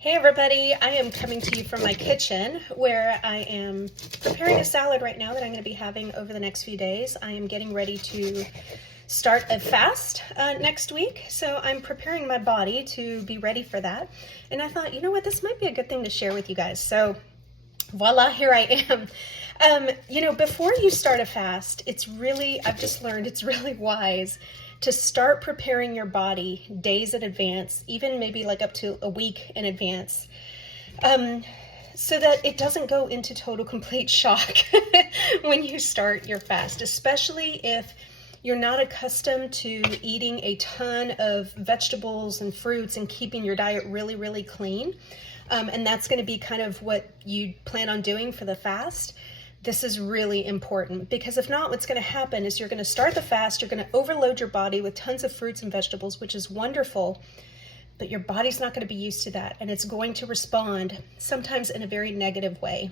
Hey everybody, I am coming to you from my kitchen where I am preparing a salad right now that I'm going to be having over the next few days. I am getting ready to start a fast next week, so I'm preparing my body to be ready for that. And I thought, you know what, this might be a good thing to share with you guys. So voila, here I am. Before you start a fast, I've just learned it's really wise to start preparing your body days in advance, even maybe like up to a week in advance, so that it doesn't go into total complete shock when you start your fast, especially if you're not accustomed to eating a ton of vegetables and fruits and keeping your diet really, really clean. And that's going to be kind of what you plan on doing for the fast. This is really important, because if not, what's going to happen is you're going to start the fast, you're going to overload your body with tons of fruits and vegetables, which is wonderful, but your body's not going to be used to that, and it's going to respond sometimes in a very negative way.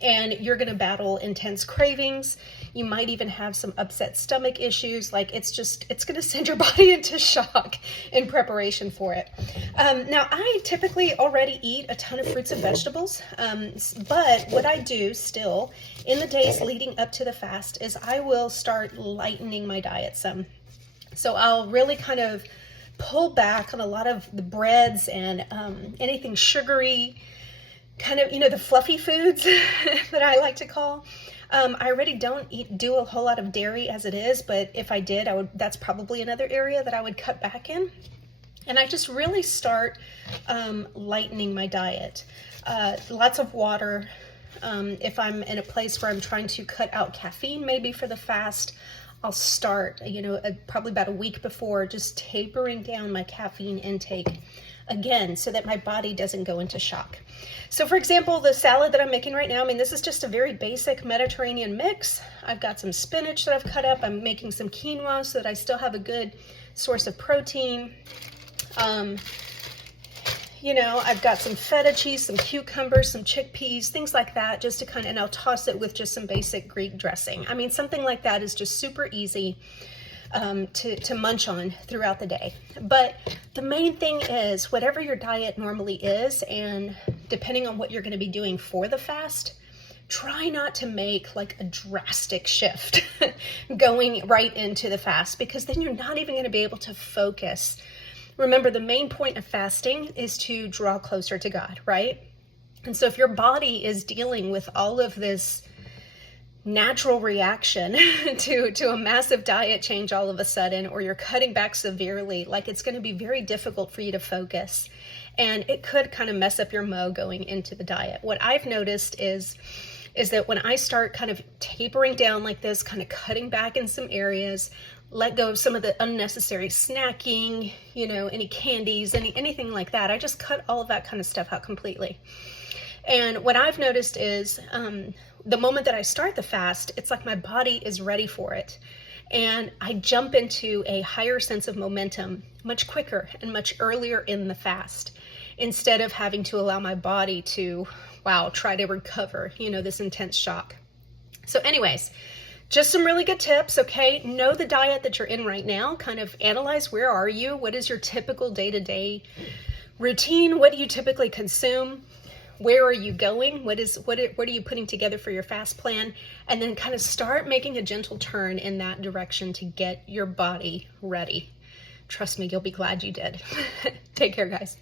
And you're going to battle intense cravings. You might even have some upset stomach issues. It's going to send your body into shock in preparation for it. Now, I typically already eat a ton of fruits and vegetables, but what I do still in the days leading up to the fast is I will start lightening my diet some. So I'll really kind of pull back on a lot of the breads and anything sugary, kind of, the fluffy foods that I like to call. I already don't do a whole lot of dairy as it is, but if I did, that's probably another area that I would cut back in. And I just really start lightening my diet. Lots of water. If I'm in a place where I'm trying to cut out caffeine, maybe for the fast, I'll start, probably about a week before, just tapering down my caffeine intake again, so that my body doesn't go into shock. So for example, the salad that I'm making right now, this is just a very basic Mediterranean mix. I've got some spinach that I've cut up. I'm making some quinoa so that I still have a good source of protein. I've got some feta cheese, some cucumbers, some chickpeas, things like that, just to and I'll toss it with just some basic Greek dressing. Something like that is just super easy to munch on throughout the day. But the main thing is, whatever your diet normally is, and depending on what you're going to be doing for the fast, try not to make like a drastic shift going right into the fast, because then you're not even going to be able to focus. Remember, the main point of fasting is to draw closer to God, right? And so if your body is dealing with all of this natural reaction to a massive diet change all of a sudden, or you're cutting back severely, it's going to be very difficult for you to focus, and it could kind of mess up your mo going into the diet. What I've noticed is that when I start kind of tapering down like this, kind of cutting back in some areas, let go of some of the unnecessary snacking, any candies, anything like that, I just cut all of that kind of stuff out completely. And what I've noticed is the moment that I start the fast, it's like my body is ready for it. And I jump into a higher sense of momentum much quicker and much earlier in the fast, instead of having to allow my body to, try to recover, this intense shock. So anyways, just some really good tips, okay? Know the diet that you're in right now. Kind of analyze, where are you? What is your typical day-to-day routine? What do you typically consume? Where are you going? What are you putting together for your fast plan? And then kind of start making a gentle turn in that direction to get your body ready. Trust me, you'll be glad you did. Take care, guys.